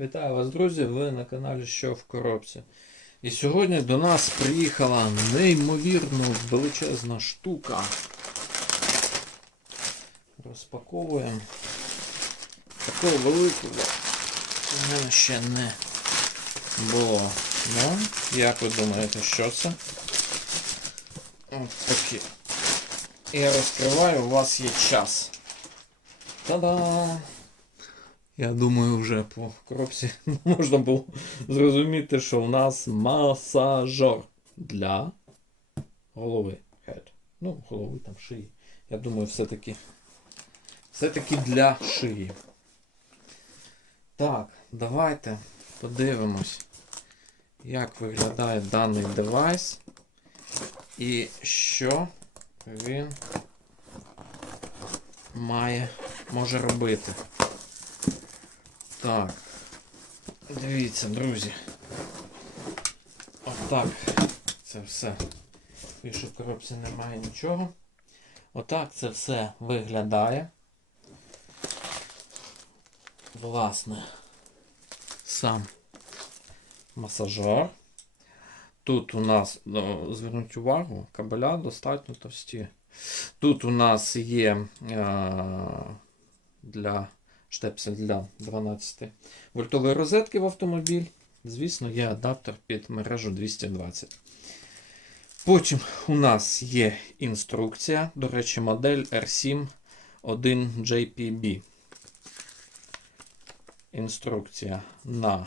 Вітаю вас, друзі! Ви на каналі Що в коробці. І сьогодні до нас приїхала неймовірно величезна штука. Розпаковуємо. Такого великого у мене ще не було. Ну, як ви думаєте, що це? Ось такі. Я розкриваю, у вас є час. Та-дам! Я думаю, вже по коробці можна було зрозуміти, що у нас масажер для голови. Head. Ну, голови там шиї. Я думаю, все-таки все-таки для шиї. Так, давайте подивимось, як виглядає даний девайс і що він має може робити. Так. Дивіться, друзі. Отак. Це все. Більше в коробці немає нічого. Отак це все виглядає. Власне, сам масажер. Тут у нас, ну, зверніть увагу, кабеля достатньо товсті. Тут у нас є е, для штепсель для 12 вольтової розетки в автомобіль. Звісно, є адаптер під мережу 220. Потім у нас є інструкція, до речі, модель R7 1JPB. Інструкція на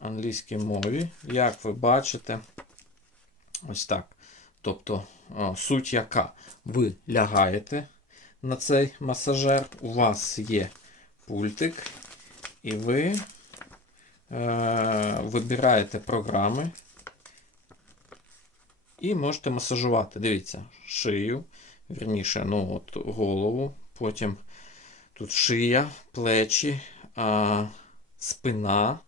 англійській мові. Як ви бачите, ось так. Тобто, суть яка? Ви лягаєте на цей масажер, у вас є пультик, і ви е, вибираєте програми і можете масажувати. Дивіться, шию, вірніше, ну от голову, потім тут шия, плечі, а, спина.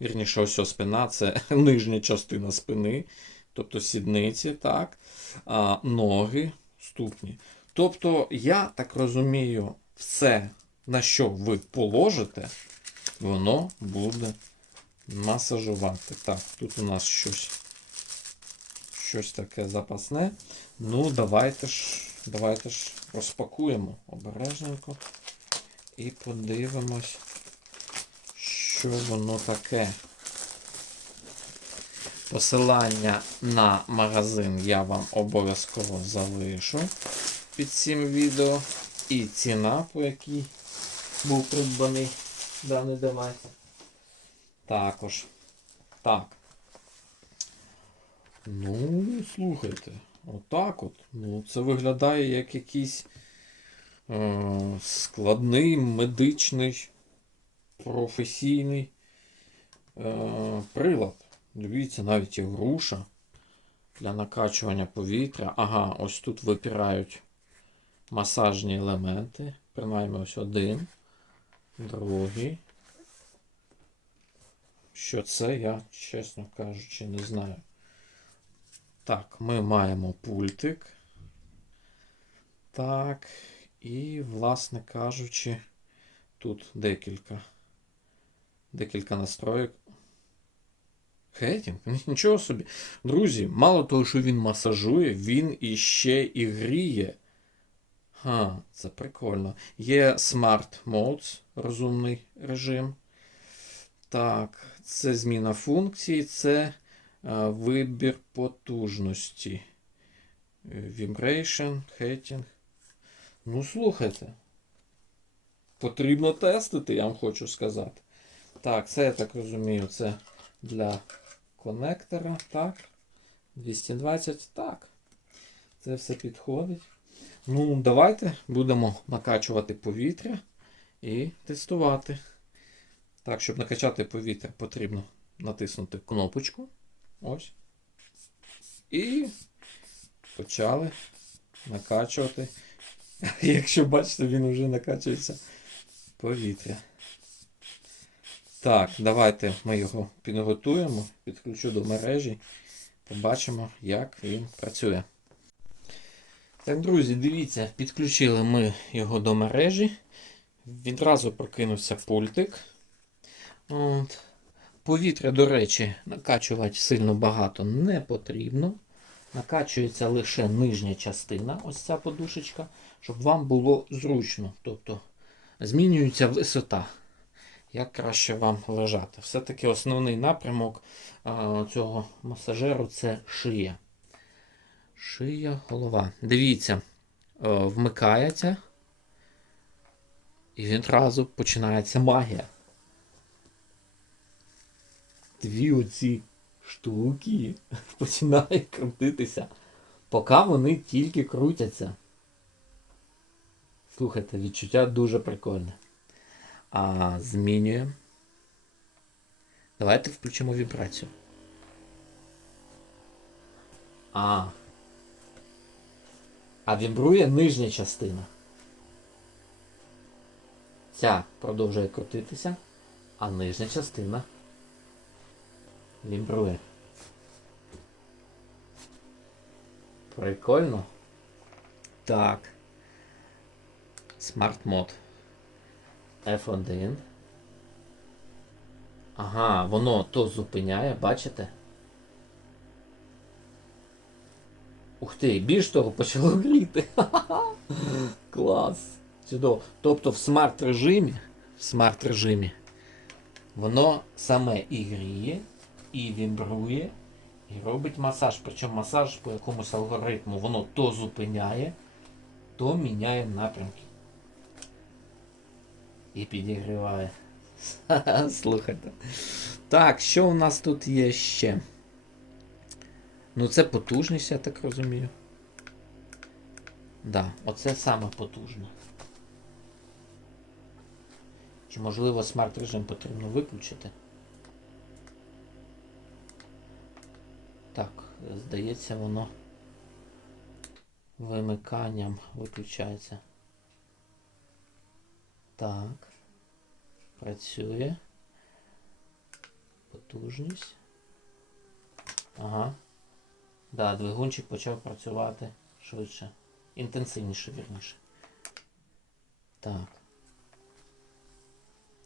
Вірніше, ось спина це нижня частина спини, тобто сідниці, так, а, ноги, ступні. Тобто, я так розумію, все, на що ви положите, воно буде масажувати. Так, тут у нас щось щось таке запасне. Ну, давайте ж, давайте ж розпакуємо обережненько і подивимось, що воно таке. Посилання на магазин я вам обов'язково залишу під цим відео. І ціна, по якій був придбаний даний девайс. Також. Так. Ну, слухайте, отак от. Ну, це виглядає як якийсь е, складний медичний професійний е, прилад. Дивіться, навіть є груша для накачування повітря. Ага, ось тут випирають масажні елементи. Принаймні ось один, другий. Що це, я, чесно кажучи, не знаю. Так, ми маємо пультик. Так. І, власне кажучи, тут декілька. Декілька настроїк. Хейтінг? Нічого собі. Друзі, мало того, що він масажує, він іще і гріє. Ха, це прикольно. Є Smart Modes, розумний режим. Так, це зміна функції, це е, вибір потужності. Е, Vibration, Heating. Ну, слухайте. Потрібно тестити, я вам хочу сказати. Так, це я так розумію, це для конектора. Так. 220. Так. Це все підходить. Ну, давайте будемо накачувати повітря і тестувати. Так, щоб накачати повітря, потрібно натиснути кнопочку. Ось. І почали накачувати. Якщо бачите, він вже накачується повітря. Так, давайте ми його підготуємо, підключу до мережі. Побачимо, як він працює. Так, друзі, дивіться, підключили ми його до мережі. Відразу прокинувся пультик. От. Повітря, до речі, накачувати сильно багато не потрібно. Накачується лише нижня частина, ось ця подушечка, щоб вам було зручно. Тобто змінюється висота. Як краще вам лежати. Все-таки основний напрямок цього масажеру це шия. Шия, голова. Дивіться, о, вмикається. І відразу починається магія. Дві оці штуки починають крутитися, поки вони тільки крутяться. Слухайте, відчуття дуже прикольне. А змінюємо. Давайте включимо вібрацію. А. А вібрує нижня частина. Ця продовжує крутитися, а нижня частина вібрує. Прикольно. Так. Smart Mode. F1. Ага, воно то зупиняє, бачите? Ух ти, більш того, почало гріти. Клас. Чудово. Тобто в смарт режимі, в смарт режимі, воно саме і гріє, і вібрує, і робить масаж. Причому масаж по якомусь алгоритму воно то зупиняє, то міняє напрямки. І підігріває. Слухайте. Так, що у нас тут є ще? Ну, це потужність, я так розумію. Да, оце саме потужне. Чи можливо смарт режим потрібно виключити? Так, здається, воно вимиканням виключається. Так. Працює. Потужність. Ага. Да, двигунчик почав працювати швидше. Інтенсивніше, вірніше. Так.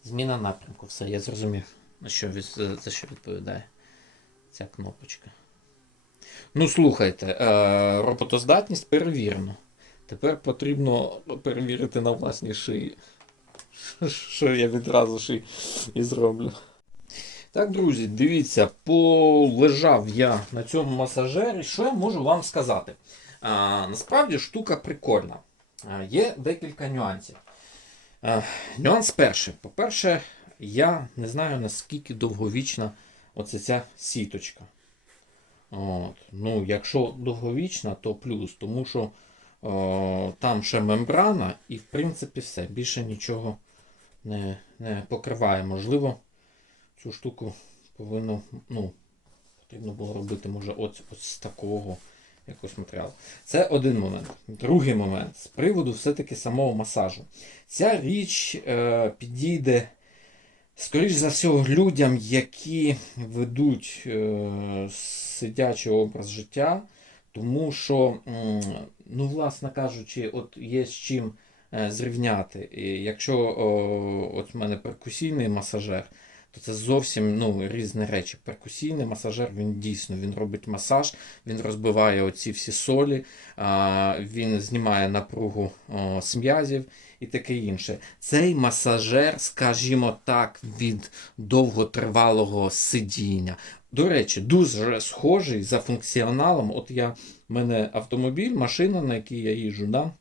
Зміна напрямку. Все, я зрозумів, на що, за, що відповідає ця кнопочка. Ну, слухайте, е, роботоздатність перевірено. Тепер потрібно перевірити на власній шиї. Що я відразу ж і зроблю. Так, друзі, дивіться, полежав я на цьому масажері. Що я можу вам сказати? А, насправді штука прикольна. А, є декілька нюансів. А, нюанс перший. По-перше, я не знаю наскільки довговічна оця ця сіточка. От. Ну, якщо довговічна, то плюс, тому що о, там ще мембрана, і в принципі все. Більше нічого не, не покриває. Можливо, цю штуку повинно, ну, потрібно було робити, може, ось, ось з такого якогось матеріалу. Це один момент. Другий момент. З приводу все-таки самого масажу. Ця річ е, підійде, скоріш за все, людям, які ведуть е, сидячий образ життя. Тому що, ну, власне кажучи, от є з чим е, зрівняти. І якщо о, от в мене перкусійний масажер, то це зовсім ну, різні речі. Перкусійний масажер він дійсно він робить масаж, він розбиває оці всі солі, він знімає напругу о, з м'язів і таке інше. Цей масажер, скажімо так, від довготривалого сидіння. До речі, дуже схожий за функціоналом. От я, в мене автомобіль, машина, на якій я їжджу, да?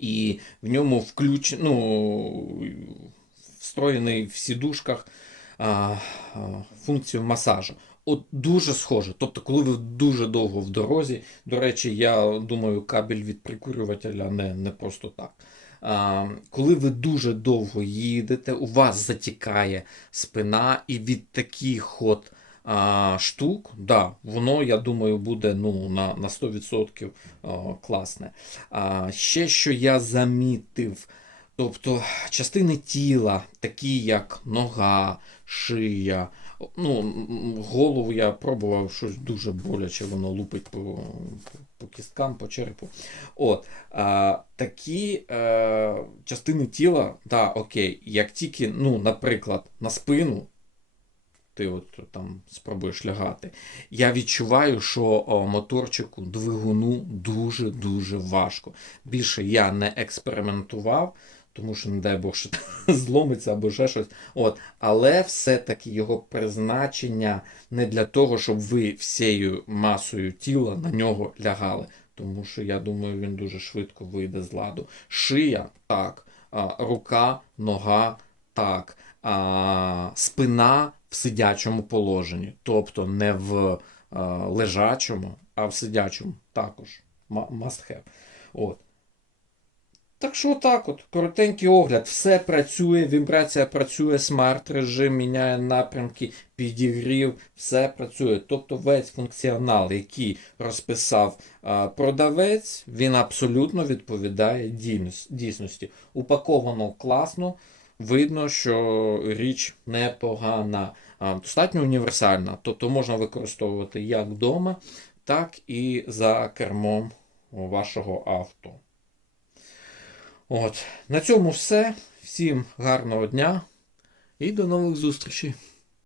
і в ньому включ... ну, встроєний в сідушках функцію масажу. От дуже схоже. Тобто, коли ви дуже довго в дорозі, до речі, я думаю, кабель від прикурювателя не, не просто так. А, коли ви дуже довго їдете, у вас затікає спина, і від таких от а, штук, да, воно, я думаю, буде ну, на, на 100% о, класне. А, ще що я замітив, тобто частини тіла, такі як нога, шия, ну, голову я пробував щось дуже боляче, воно лупить по, по, кісткам, по черепу. От, а, такі е, частини тіла, да, окей, як тільки, ну, наприклад, на спину, ти от там спробуєш лягати. Я відчуваю, що о, моторчику, двигуну дуже-дуже важко. Більше я не експериментував, тому що, не дай Бог, що зломиться або ще щось. От. Але все-таки його призначення не для того, щоб ви всією масою тіла на нього лягали. Тому що я думаю, він дуже швидко вийде з ладу. Шия так, а, рука, нога так, а, спина в сидячому положенні, тобто не в а, лежачому, а в сидячому також. Must have. От. Так що так от, коротенький огляд, все працює, вібрація працює, смарт режим міняє напрямки, підігрів, все працює. Тобто весь функціонал, який розписав а, продавець, він абсолютно відповідає дійсності. Упаковано класно, видно, що річ непогана, а, достатньо універсальна. Тобто можна використовувати як вдома, так і за кермом вашого авто. От. На цьому все. Всім гарного дня і до нових зустрічей.